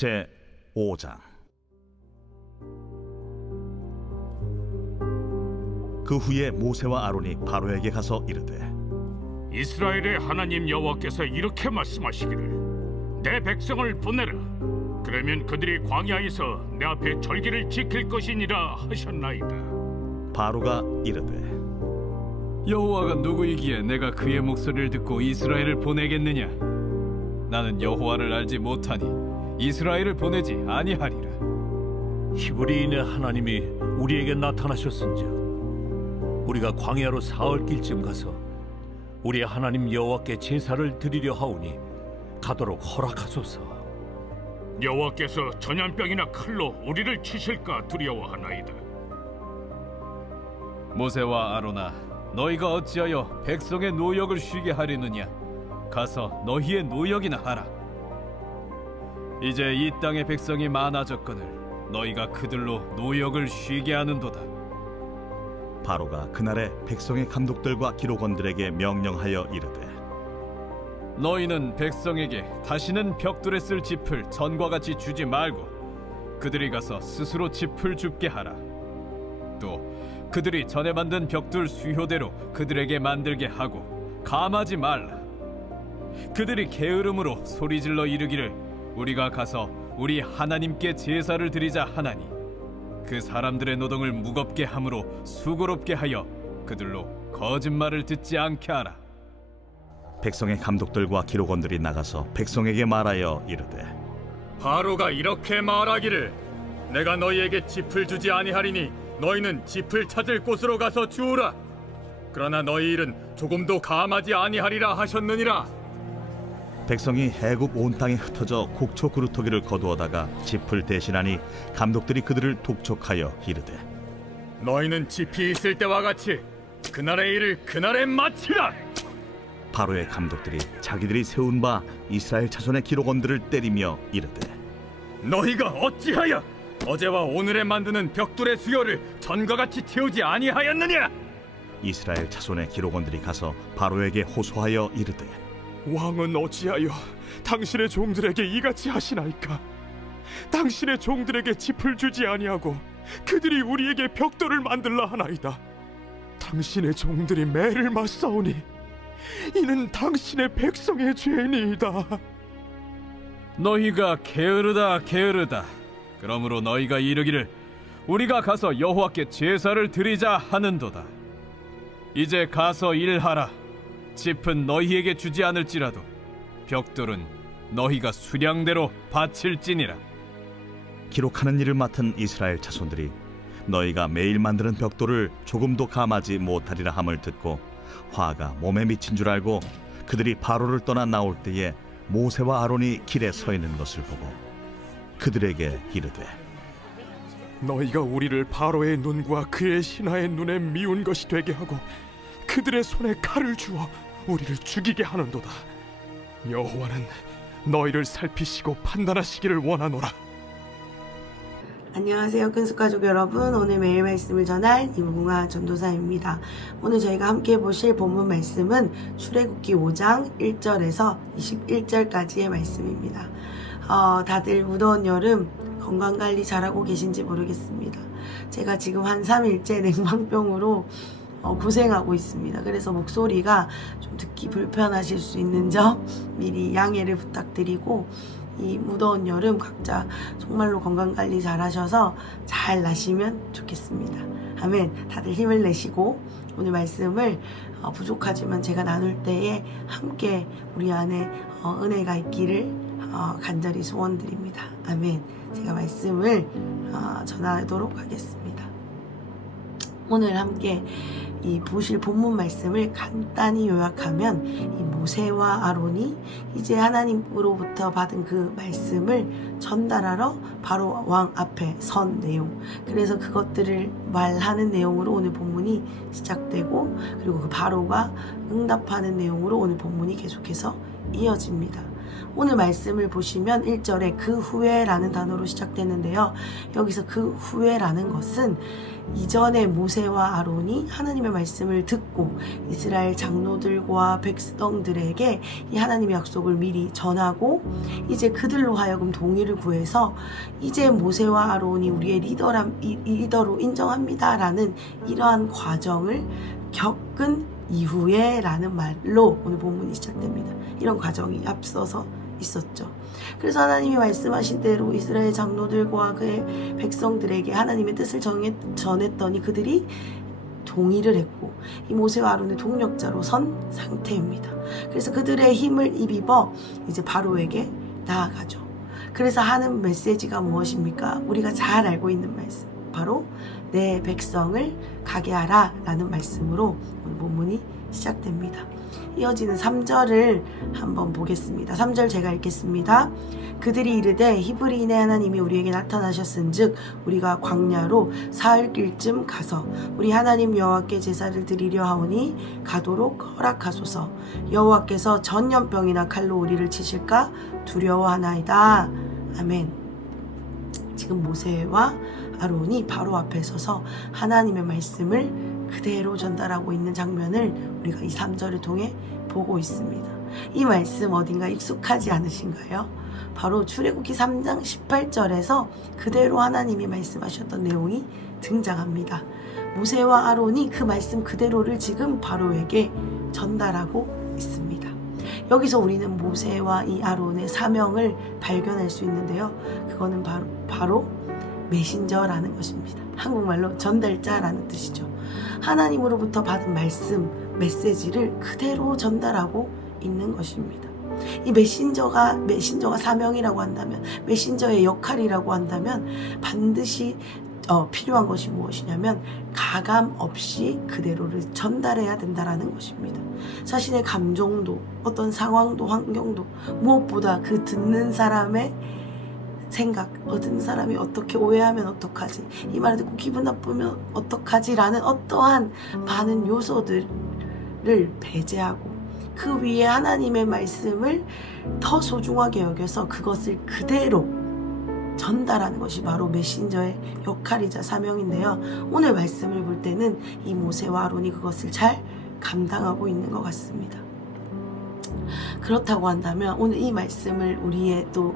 제 5장. 그 후에 모세와 아론이 바로에게 가서 이르되, 이스라엘의 하나님 여호와께서 이렇게 말씀하시기를 내 백성을 보내라. 그러면 그들이 광야에서 내 앞에 절기를 지킬 것이니라 하셨나이다. 바로가 이르되, 여호와가 누구이기에 내가 그의 목소리를 듣고 이스라엘을 보내겠느냐? 나는 여호와를 알지 못하니 이스라엘을 보내지 아니하리라. 히브리인의 하나님이 우리에게 나타나셨은즉 우리가 광야로 사흘 길쯤 가서 우리의 하나님 여호와께 제사를 드리려 하오니 가도록 허락하소서. 여호와께서 전염병이나 칼로 우리를 치실까 두려워하나이다. 모세와 아론아, 너희가 어찌하여 백성의 노역을 쉬게 하려느냐? 가서 너희의 노역이나 하라. 이제 이 땅의 백성이 많아졌거늘 너희가 그들로 노역을 쉬게 하는도다. 바로가 그날에 백성의 감독들과 기록원들에게 명령하여 이르되, 너희는 백성에게 다시는 벽돌에 쓸 짚을 전과 같이 주지 말고 그들이 가서 스스로 짚을 줍게 하라. 또 그들이 전에 만든 벽돌 수효대로 그들에게 만들게 하고 감하지 말라. 그들이 게으름으로 소리질러 이르기를 우리가 가서 우리 하나님께 제사를 드리자 하나니 그 사람들의 노동을 무겁게 함으로 수고롭게 하여 그들로 거짓말을 듣지 않게 하라. 백성의 감독들과 기록원들이 나가서 백성에게 말하여 이르되, 바로가 이렇게 말하기를 내가 너희에게 짚을 주지 아니하리니 너희는 짚을 찾을 곳으로 가서 주우라. 그러나 너희 일은 조금도 감하지 아니하리라 하셨느니라. 백성이 애굽 온 땅에 흩어져 곡초 그루터기를 거두어다가 짚을 대신하니 감독들이 그들을 독촉하여 이르되, 너희는 짚이 있을 때와 같이 그날의 일을 그날에 마치라. 바로의 감독들이 자기들이 세운 바 이스라엘 자손의 기록원들을 때리며 이르되, 너희가 어찌하여 어제와 오늘에 만드는 벽돌의 수요를 전과 같이 채우지 아니하였느냐? 이스라엘 자손의 기록원들이 가서 바로에게 호소하여 이르되, 왕은 어찌하여 당신의 종들에게 이같이 하시나이까? 당신의 종들에게 짚을 주지 아니하고 그들이 우리에게 벽돌을 만들라 하나이다. 당신의 종들이 매를 맞사오니 이는 당신의 백성의 죄니이다. 너희가 게으르다 게으르다. 그러므로 너희가 이르기를 우리가 가서 여호와께 제사를 드리자 하는도다. 이제 가서 일하라. 짚은 너희에게 주지 않을지라도 벽돌은 너희가 수량대로 바칠지니라. 기록하는 일을 맡은 이스라엘 자손들이 너희가 매일 만드는 벽돌을 조금도 감하지 못하리라 함을 듣고 화가 몸에 미친 줄 알고 그들이 바로를 떠나 나올 때에 모세와 아론이 길에 서 있는 것을 보고 그들에게 이르되, 너희가 우리를 바로의 눈과 그의 신하의 눈에 미운 것이 되게 하고 그들의 손에 칼을 주어 우리를 죽이게 하는도다. 여호와는 너희를 살피시고 판단하시기를 원하노라. 안녕하세요, 큰숙가족 여러분. 오늘 매일 말씀을 전할 이무궁화 전도사입니다. 오늘 저희가 함께 보실 본문 말씀은 출애굽기 5장 1절에서 21절까지의 말씀입니다. 다들 무더운 여름 건강관리 잘하고 계신지 모르겠습니다. 제가 지금 한 3일째 냉방병으로 고생하고 있습니다. 그래서 목소리가 좀 듣기 불편하실 수 있는 점 미리 양해를 부탁드리고, 이 무더운 여름 각자 정말로 건강관리 잘 하셔서 잘 나시면 좋겠습니다. 아멘. 다들 힘을 내시고 오늘 말씀을 부족하지만 제가 나눌 때에 함께 우리 안에 은혜가 있기를 간절히 소원드립니다. 아멘. 제가 말씀을 전하도록 하겠습니다. 오늘 함께 이 보실 본문 말씀을 간단히 요약하면 이 모세와 아론이 이제 하나님으로부터 받은 그 말씀을 전달하러 바로 왕 앞에 선 내용, 그래서 그것들을 말하는 내용으로 오늘 본문이 시작되고, 그리고 그 바로가 응답하는 내용으로 오늘 본문이 계속해서 이어집니다. 오늘 말씀을 보시면 1절에 그 후에라는 단어로 시작되는데요. 여기서 그 후에라는 것은 이전에 모세와 아론이 하나님의 말씀을 듣고 이스라엘 장로들과 백성들에게 이 하나님의 약속을 미리 전하고 이제 그들로 하여금 동의를 구해서 이제 모세와 아론이 우리의 리더로 인정합니다라는 이러한 과정을 겪은 이후에 라는 말로 오늘 본문이 시작됩니다. 이런 과정이 앞서서 있었죠. 그래서 하나님이 말씀하신 대로 이스라엘 장로들과 그의 백성들에게 하나님의 뜻을 전했더니 그들이 동의를 했고 이 모세와 아론의 동력자로 선 상태입니다. 그래서 그들의 힘을 입어 이제 바로에게 나아가죠. 그래서 하는 메시지가 무엇입니까? 우리가 잘 알고 있는 말씀, 바로 내 백성을 가게 하라 라는 말씀으로 오늘 본문이 시작됩니다. 이어지는 3절을 한번 보겠습니다. 3절 제가 읽겠습니다. 그들이 이르되 히브리인의 하나님이 우리에게 나타나셨은즉 우리가 광야로 사흘길쯤 가서 우리 하나님 여호와께 제사를 드리려 하오니 가도록 허락하소서. 여호와께서 전염병이나 칼로 우리를 치실까 두려워하나이다. 아멘. 지금 모세와 아론이 바로 앞에 서서 하나님의 말씀을 그대로 전달하고 있는 장면을 우리가 이 3절을 통해 보고 있습니다. 이 말씀 어딘가 익숙하지 않으신가요? 바로 출애굽기 3장 18절에서 그대로 하나님이 말씀하셨던 내용이 등장합니다. 모세와 아론이 그 말씀 그대로를 지금 바로에게 전달하고 있습니다. 여기서 우리는 모세와 이 아론의 사명을 발견할 수 있는데요. 그거는 바로 메신저라는 것입니다. 한국말로 전달자라는 뜻이죠. 하나님으로부터 받은 말씀, 메시지를 그대로 전달하고 있는 것입니다. 이 메신저가 사명이라고 한다면, 메신저의 역할이라고 한다면 반드시 필요한 것이 무엇이냐면 가감 없이 그대로를 전달해야 된다라는 것입니다. 자신의 감정도, 어떤 상황도, 환경도, 무엇보다 그 듣는 사람의 생각, 듣는 사람이 어떻게 오해하면 어떡하지, 이 말을 듣고 기분 나쁘면 어떡하지 라는 어떠한 많은 요소들을 배제하고 그 위에 하나님의 말씀을 더 소중하게 여겨서 그것을 그대로 전달하는 것이 바로 메신저의 역할이자 사명인데요. 오늘 말씀을 볼 때는 이 모세와 아론이 그것을 잘 감당하고 있는 것 같습니다. 그렇다고 한다면 오늘 이 말씀을 우리의 또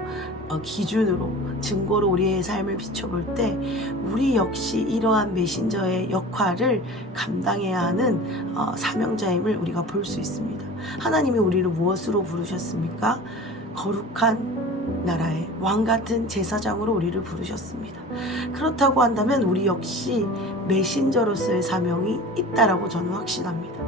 기준으로, 증거로 우리의 삶을 비춰볼 때 우리 역시 이러한 메신저의 역할을 감당해야 하는 사명자임을 우리가 볼 수 있습니다. 하나님이 우리를 무엇으로 부르셨습니까? 거룩한 나라의 왕같은 제사장으로 우리를 부르셨습니다. 그렇다고 한다면 우리 역시 메신저로서의 사명이 있다라고 저는 확신합니다.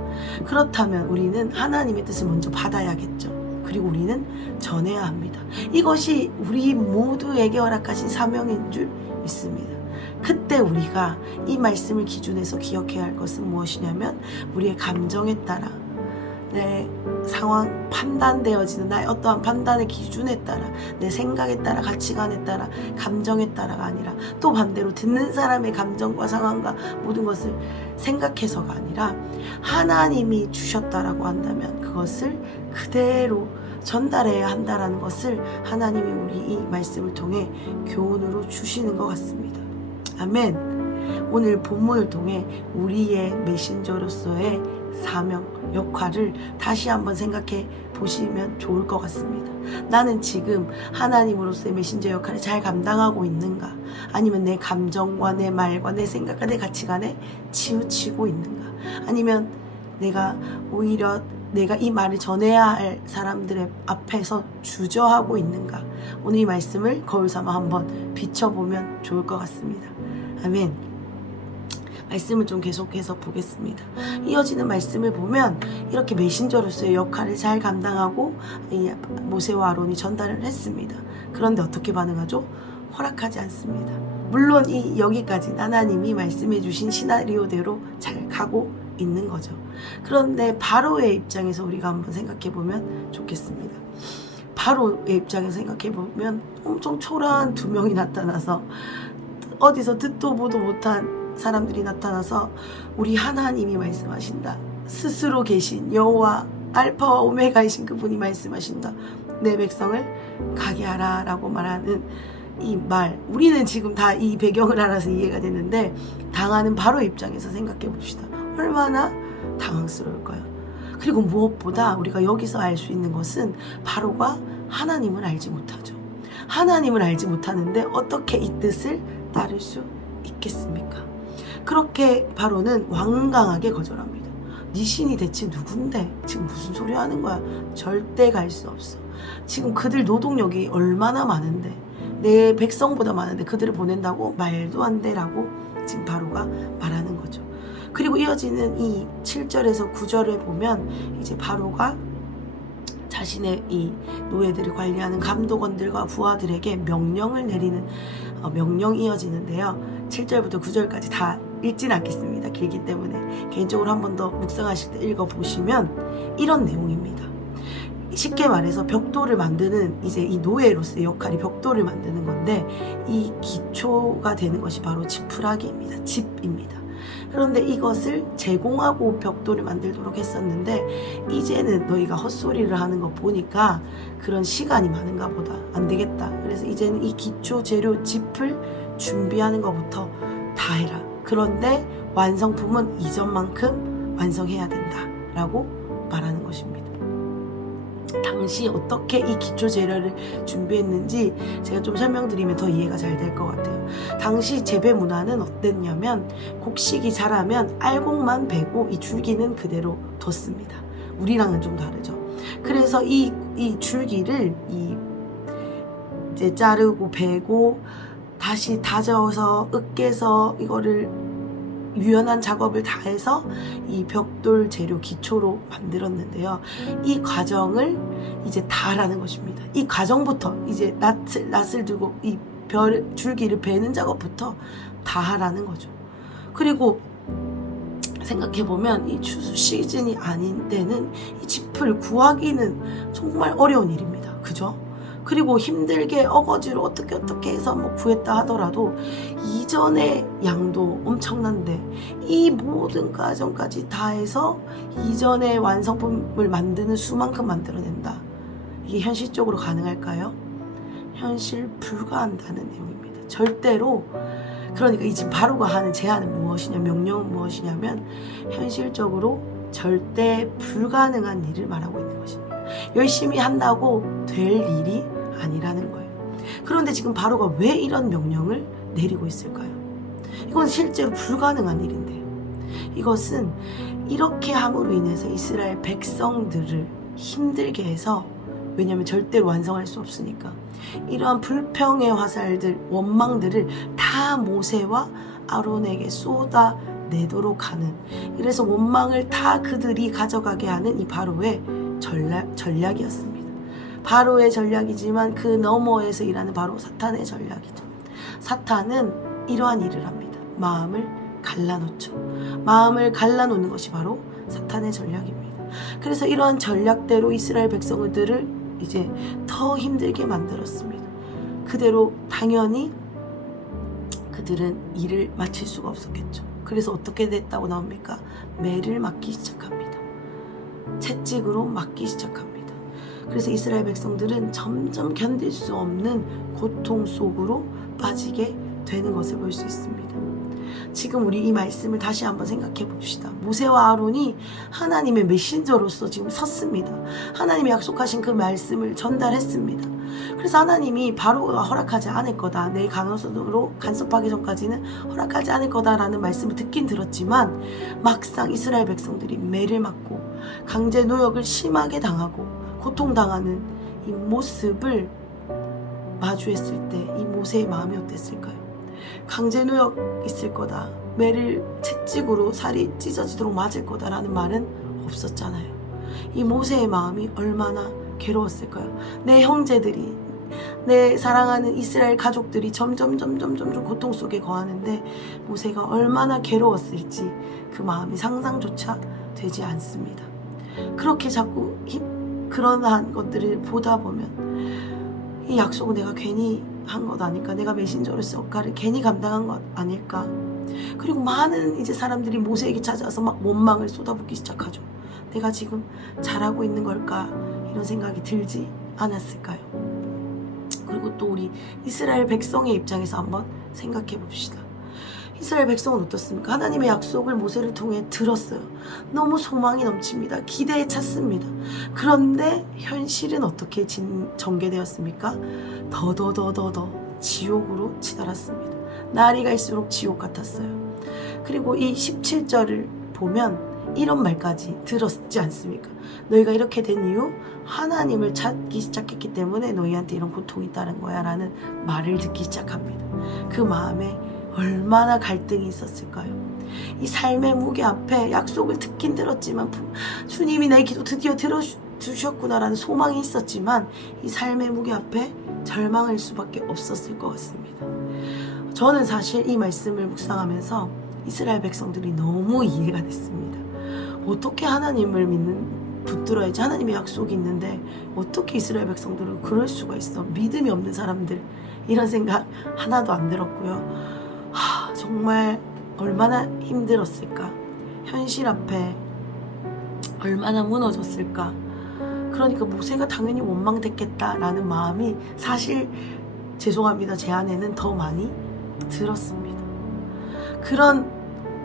그렇다면 우리는 하나님의 뜻을 먼저 받아야겠죠. 그리고 우리는 전해야 합니다. 이것이 우리 모두에게 허락하신 사명인 줄 믿습니다. 그때 우리가 이 말씀을 기준해서 기억해야 할 것은 무엇이냐면 우리의 감정에 따라, 내 상황, 판단되어지는 나의 어떠한 판단의 기준에 따라, 내 생각에 따라, 가치관에 따라, 감정에 따라가 아니라 또 반대로 듣는 사람의 감정과 상황과 모든 것을 생각해서가 아니라 하나님이 주셨다라고 한다면 그것을 그대로 전달해야 한다라는 것을 하나님이 우리 이 말씀을 통해 교훈으로 주시는 것 같습니다. 아멘. 오늘 본문을 통해 우리의 메신저로서의 사명, 역할을 다시 한번 생각해 보시면 좋을 것 같습니다. 나는 지금 하나님으로서의 메신저 역할을 잘 감당하고 있는가? 아니면 내 감정과 내 말과 내 생각과 내 가치관에 치우치고 있는가? 아니면 내가 오히려 내가 이 말을 전해야 할 사람들의 앞에서 주저하고 있는가? 오늘 이 말씀을 거울 삼아 한번 비춰보면 좋을 것 같습니다. 아멘. 말씀을 좀 계속해서 보겠습니다. 이어지는 말씀을 보면 이렇게 메신저로서의 역할을 잘 감당하고 모세와 아론이 전달을 했습니다. 그런데 어떻게 반응하죠? 허락하지 않습니다. 물론 여기까지 하나님이 말씀해 주신 시나리오대로 잘 가고 있는 거죠. 그런데 바로의 입장에서 우리가 한번 생각해 보면 좋겠습니다. 바로의 입장에서 생각해 보면 엄청 초라한 두 명이 나타나서, 어디서 듣도 보도 못한 사람들이 나타나서 우리 하나님이 말씀하신다, 스스로 계신 여호와 알파와 오메가이신 그분이 말씀하신다, 내 백성을 가게 하라 라고 말하는 이 말, 우리는 지금 다 이 배경을 알아서 이해가 되는데 당하는 바로 입장에서 생각해 봅시다. 얼마나 당황스러울까요? 그리고 무엇보다 우리가 여기서 알 수 있는 것은 바로가 하나님을 알지 못하죠. 하나님을 알지 못하는데 어떻게 이 뜻을 따를 수 있겠습니까? 그렇게 바로는 완강하게 거절합니다. 네 신이 대체 누군데? 지금 무슨 소리 하는 거야? 절대 갈 수 없어. 지금 그들 노동력이 얼마나 많은데, 내 백성보다 많은데 그들을 보낸다고? 말도 안 돼라고 지금 바로가 말하는 거죠. 그리고 이어지는 이 7절에서 9절에 보면 이제 바로가 자신의 이 노예들을 관리하는 감독원들과 부하들에게 명령을 내리는 명령이 이어지는데요. 7절부터 9절까지 다 읽진 않겠습니다. 길기 때문에 개인적으로 한 번 더 묵상하실 때 읽어보시면 이런 내용입니다. 쉽게 말해서 벽돌을 만드는 이제 이 노예로서의 역할이 벽돌을 만드는 건데, 이 기초가 되는 것이 바로 지푸라기입니다. 집입니다. 그런데 이것을 제공하고 벽돌을 만들도록 했었는데, 이제는 너희가 헛소리를 하는 거 보니까 그런 시간이 많은가 보다, 안 되겠다. 그래서 이제는 이 기초 재료 집을 준비하는 것부터 다 해라. 그런데 완성품은 이전만큼 완성해야 된다 라고 말하는 것입니다. 당시 어떻게 이 기초 재료를 준비했는지 제가 좀 설명드리면 더 이해가 잘 될 것 같아요. 당시 재배 문화는 어땠냐면, 곡식이 자라면 알곡만 베고 이 줄기는 그대로 뒀습니다. 우리랑은 좀 다르죠. 그래서 이 줄기를 이제 자르고 베고 다시 다져서 으깨서 이거를 유연한 작업을 다 해서 이 벽돌 재료 기초로 만들었는데요. 이 과정을 이제 다 하라는 것입니다. 이 과정부터 이제 낫을 두고 이 줄기를 베는 작업부터 다 하라는 거죠. 그리고 생각해보면 이 추수 시즌이 아닌 때는 이 짚을 구하기는 정말 어려운 일입니다. 그죠? 그리고 힘들게 어거지로 어떻게 해서 뭐 구했다 하더라도 이전의 양도 엄청난데 이 모든 과정까지 다 해서 이전의 완성품을 만드는 수만큼 만들어낸다. 이게 현실적으로 가능할까요? 현실 불가한다는 내용입니다. 절대로. 그러니까 이 지금 바로가 하는 제안은 무엇이냐, 명령은 무엇이냐면 현실적으로 절대 불가능한 일을 말하고 있는 것입니다. 열심히 한다고 될 일이 아니라는 거예요. 그런데 지금 바로가 왜 이런 명령을 내리고 있을까요? 이건 실제로 불가능한 일인데요. 이것은 이렇게 함으로 인해서 이스라엘 백성들을 힘들게 해서, 왜냐하면 절대로 완성할 수 없으니까, 이러한 불평의 화살들, 원망들을 다 모세와 아론에게 쏟아내도록 하는, 그래서 원망을 다 그들이 가져가게 하는 이 바로의 전략이었습니다. 바로의 전략이지만 그 너머에서 일하는 바로 사탄의 전략이죠. 사탄은 이러한 일을 합니다. 마음을 갈라놓죠. 마음을 갈라놓는 것이 바로 사탄의 전략입니다. 그래서 이러한 전략대로 이스라엘 백성들을 이제 더 힘들게 만들었습니다. 그대로 당연히 그들은 일을 마칠 수가 없었겠죠. 그래서 어떻게 됐다고 나옵니까? 매를 맞기 시작합니다. 채찍으로 맞기 시작합니다. 그래서 이스라엘 백성들은 점점 견딜 수 없는 고통 속으로 빠지게 되는 것을 볼 수 있습니다. 지금 우리 이 말씀을 다시 한번 생각해 봅시다. 모세와 아론이 하나님의 메신저로서 지금 섰습니다. 하나님이 약속하신 그 말씀을 전달했습니다. 그래서 하나님이 바로가 허락하지 않을 거다, 내 강호선으로 간섭하기 전까지는 허락하지 않을 거다라는 말씀을 듣긴 들었지만, 막상 이스라엘 백성들이 매를 맞고 강제 노역을 심하게 당하고 고통당하는 이 모습을 마주했을 때 이 모세의 마음이 어땠을까요? 강제노역 있을 거다, 매를 채찍으로 살이 찢어지도록 맞을 거다라는 말은 없었잖아요. 이 모세의 마음이 얼마나 괴로웠을까요? 내 형제들이, 내 사랑하는 이스라엘 가족들이 점점 고통 속에 거하는데 모세가 얼마나 괴로웠을지 그 마음이 상상조차 되지 않습니다. 그렇게 자꾸 그러한 것들을 보다 보면 이 약속은 내가 괜히 한 것 아닐까, 내가 메신저로서 역할을 괜히 감당한 것 아닐까. 그리고 많은 이제 사람들이 모세에게 찾아와서 막 원망을 쏟아붓기 시작하죠. 내가 지금 잘하고 있는 걸까, 이런 생각이 들지 않았을까요? 그리고 또 우리 이스라엘 백성의 입장에서 한번 생각해 봅시다. 이스라엘 백성은 어떻습니까? 하나님의 약속을 모세를 통해 들었어요. 너무 소망이 넘칩니다. 기대에 찼습니다. 그런데 현실은 어떻게 전개되었습니까? 더더더더더 지옥으로 치달았습니다. 날이 갈수록 지옥 같았어요. 그리고 이 17절을 보면 이런 말까지 들었지 않습니까? 너희가 이렇게 된 이유 하나님을 찾기 시작했기 때문에 너희한테 이런 고통이 따른 거야 라는 말을 듣기 시작합니다. 그 마음에 얼마나 갈등이 있었을까요? 이 삶의 무게 앞에 약속을 듣긴 들었지만 주님이 내 기도 드디어 들어주셨구나라는 소망이 있었지만 이 삶의 무게 앞에 절망할 수밖에 없었을 것 같습니다. 저는 사실 이 말씀을 묵상하면서 이스라엘 백성들이 너무 이해가 됐습니다. 어떻게 하나님을 붙들어야지 하나님의 약속이 있는데 어떻게 이스라엘 백성들은 그럴 수가 있어? 믿음이 없는 사람들 이런 생각 하나도 안 들었고요. 정말 얼마나 힘들었을까? 현실 앞에 얼마나 무너졌을까? 그러니까 모세가 당연히 원망됐겠다라는 마음이 사실 죄송합니다. 제 안에는 더 많이 들었습니다.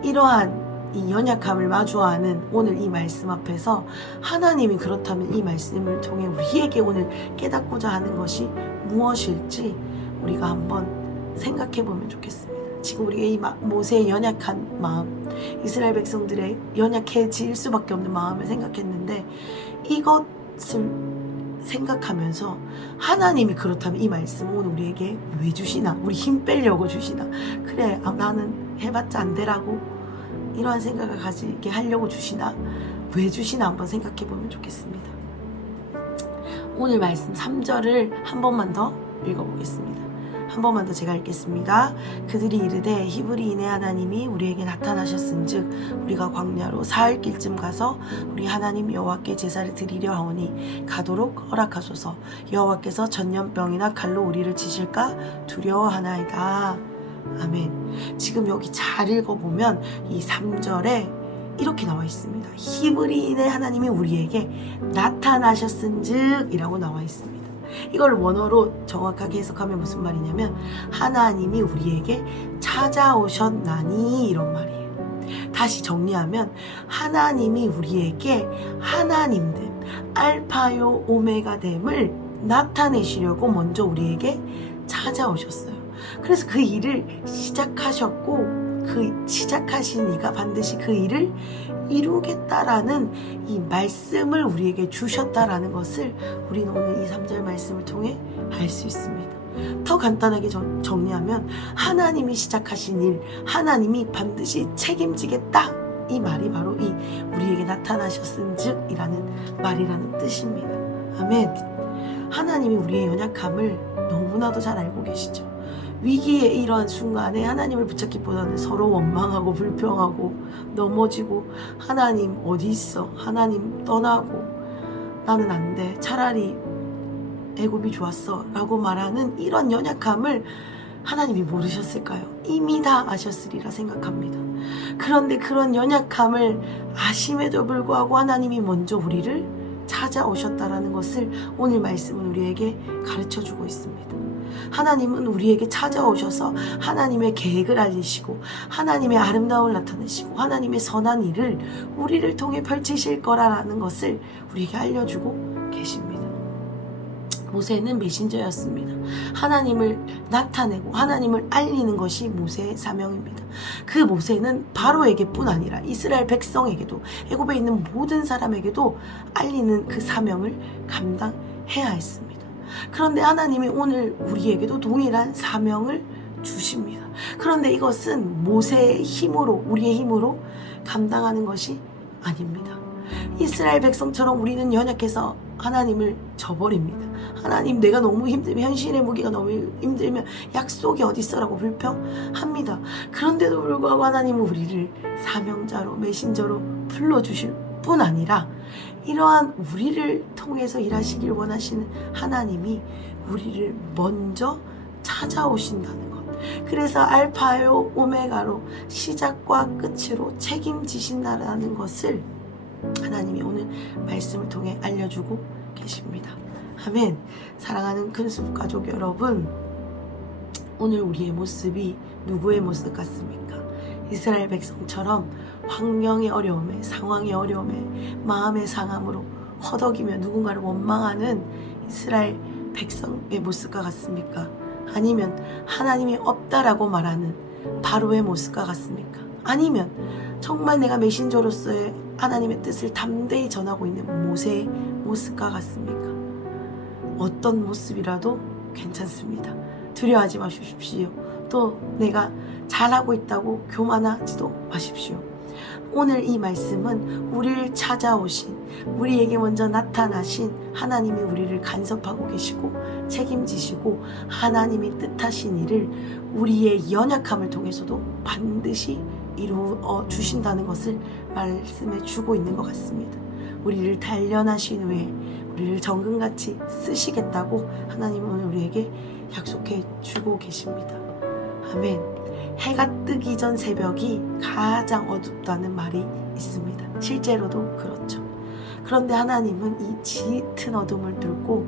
이러한 이 연약함을 마주하는 오늘 이 말씀 앞에서 하나님이 그렇다면 이 말씀을 통해 우리에게 오늘 깨닫고자 하는 것이 무엇일지 우리가 한번 생각해 보면 좋겠습니다. 지금 우리가 이 모세의 연약한 마음, 이스라엘 백성들의 연약해질 수밖에 없는 마음을 생각했는데 이것을 생각하면서 하나님이 그렇다면 이 말씀을 오늘 우리에게 왜 주시나? 우리 힘 빼려고 주시나? 그래, 나는 해봤자 안 되라고 이러한 생각을 가지게 하려고 주시나? 왜 주시나 한번 생각해 보면 좋겠습니다. 오늘 말씀 3절을 한 번만 더 읽어보겠습니다. 한 번만 더 제가 읽겠습니다. 그들이 이르되 히브리인의 하나님이 우리에게 나타나셨은즉 우리가 광야로 사흘 길쯤 가서 우리 하나님 여호와께 제사를 드리려 하오니 가도록 허락하소서. 여호와께서 전염병이나 칼로 우리를 치실까 두려워하나이다. 아멘. 지금 여기 잘 읽어보면 이 3절에 이렇게 나와 있습니다. 히브리인의 하나님이 우리에게 나타나셨은즉 이라고 나와 있습니다. 이걸 원어로 정확하게 해석하면 무슨 말이냐면 하나님이 우리에게 찾아오셨나니 이런 말이에요. 다시 정리하면 하나님이 우리에게 하나님됨, 알파요 오메가됨을 나타내시려고 먼저 우리에게 찾아오셨어요. 그래서 그 일을 시작하셨고 그 시작하신 이가 반드시 그 일을 이루겠다라는 이 말씀을 우리에게 주셨다라는 것을 우리는 오늘 이 3절 말씀을 통해 알 수 있습니다. 더 간단하게 정리하면 하나님이 시작하신 일, 하나님이 반드시 책임지겠다. 이 말이 바로 이 우리에게 나타나셨은즉 이라는 말이라는 뜻입니다. 아멘. 하나님이 우리의 연약함을 너무나도 잘 알고 계시죠. 위기의 이러한 순간에 하나님을 붙잡기보다는 서로 원망하고 불평하고 넘어지고 하나님 어디 있어? 하나님 떠나고 나는 안 돼. 차라리 애굽이 좋았어 라고 말하는 이런 연약함을 하나님이 모르셨을까요? 이미 다 아셨으리라 생각합니다. 그런데 그런 연약함을 아심에도 불구하고 하나님이 먼저 우리를 찾아오셨다라는 것을 오늘 말씀은 우리에게 가르쳐주고 있습니다. 하나님은 우리에게 찾아오셔서 하나님의 계획을 알리시고 하나님의 아름다움을 나타내시고 하나님의 선한 일을 우리를 통해 펼치실 거라는 것을 우리에게 알려주고 계십니다. 모세는 메신저였습니다. 하나님을 나타내고 하나님을 알리는 것이 모세의 사명입니다. 그 모세는 바로에게뿐 아니라 이스라엘 백성에게도 애굽에 있는 모든 사람에게도 알리는 그 사명을 감당해야 했습니다. 그런데 하나님이 오늘 우리에게도 동일한 사명을 주십니다. 그런데 이것은 모세의 힘으로 우리의 힘으로 감당하는 것이 아닙니다. 이스라엘 백성처럼 우리는 연약해서 하나님을 저버립니다. 하나님 내가 너무 힘들면 현실의 무게가 너무 힘들면 약속이 어딨어라고 불평합니다. 그런데도 불구하고 하나님은 우리를 사명자로 메신저로 불러주실 뿐 아니라 이러한 우리를 통해서 일하시길 원하시는 하나님이 우리를 먼저 찾아오신다는 것. 그래서 알파요 오메가로 시작과 끝으로 책임지신다라는 것을 하나님이 오늘 말씀을 통해 알려주고 계십니다. 아멘. 사랑하는 큰숲 가족 여러분, 오늘 우리의 모습이 누구의 모습 같습니까? 이스라엘 백성처럼 환경의 어려움에, 상황의 어려움에, 마음의 상함으로 허덕이며 누군가를 원망하는 이스라엘 백성의 모습과 같습니까? 아니면 하나님이 없다라고 말하는 바로의 모습과 같습니까? 아니면 정말 내가 메신저로서의 하나님의 뜻을 담대히 전하고 있는 모세의 모습과 같습니까? 어떤 모습이라도 괜찮습니다. 두려워하지 마십시오. 또 내가 잘하고 있다고 교만하지도 마십시오. 오늘 이 말씀은 우리를 찾아오신, 우리에게 먼저 나타나신 하나님이 우리를 간섭하고 계시고 책임지시고 하나님이 뜻하신 일을 우리의 연약함을 통해서도 반드시 이루어 주신다는 것을 말씀해 주고 있는 것 같습니다. 우리를 단련하신 후에 우리를 정금같이 쓰시겠다고 하나님은 오늘 우리에게 약속해 주고 계십니다. 아멘. 해가 뜨기 전 새벽이 가장 어둡다는 말이 있습니다. 실제로도 그렇죠. 그런데 하나님은 이 짙은 어둠을 뚫고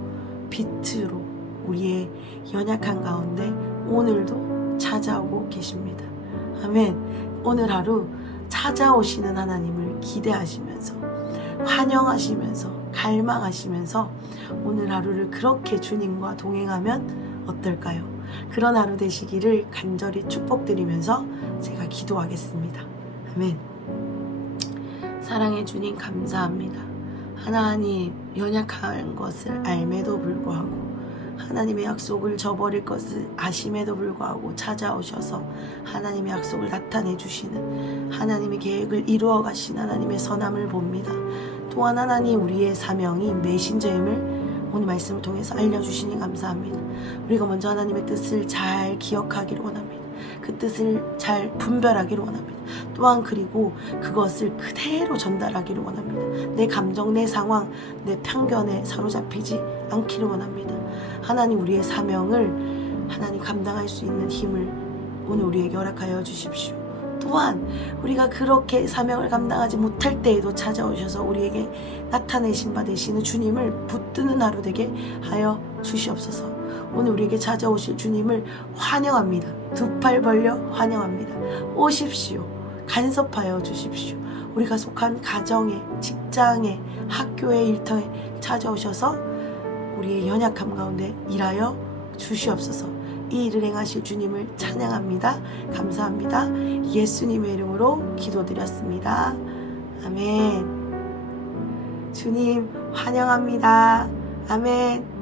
빛으로 우리의 연약한 가운데 오늘도 찾아오고 계십니다. 아멘. 오늘 하루 찾아오시는 하나님을 기대하시면서 환영하시면서 갈망하시면서 오늘 하루를 그렇게 주님과 동행하면 어떨까요? 그런 하루 되시기를 간절히 축복드리면서 제가 기도하겠습니다. 아멘. 사랑의 주님 감사합니다. 하나님, 연약한 것을 알매도 불구하고 하나님의 약속을 저버릴 것을 아심에도 불구하고 찾아오셔서 하나님의 약속을 나타내 주시는 하나님의 계획을 이루어 가신 하나님의 선함을 봅니다. 또한 하나님, 우리의 사명이 메신저임을 오늘 말씀을 통해서 알려주시니 감사합니다. 우리가 먼저 하나님의 뜻을 잘 기억하기를 원합니다. 그 뜻을 잘 분별하기를 원합니다. 또한 그리고 그것을 그대로 전달하기를 원합니다. 내 감정, 내 상황, 내 편견에 사로잡히지 않기를 원합니다. 하나님, 우리의 사명을 하나님 감당할 수 있는 힘을 오늘 우리에게 허락하여 주십시오. 또한 우리가 그렇게 사명을 감당하지 못할 때에도 찾아오셔서 우리에게 나타내신 바 되시는 주님을 붙드는 하루 되게 하여 주시옵소서. 오늘 우리에게 찾아오실 주님을 환영합니다. 두 팔 벌려 환영합니다. 오십시오. 간섭하여 주십시오. 우리가 속한 가정에, 직장에, 학교에, 일터에 찾아오셔서 우리의 연약함 가운데 일하여 주시옵소서. 이 일을 행하실 주님을 찬양합니다. 감사합니다. 예수님의 이름으로 기도드렸습니다. 아멘. 주님 환영합니다. 아멘.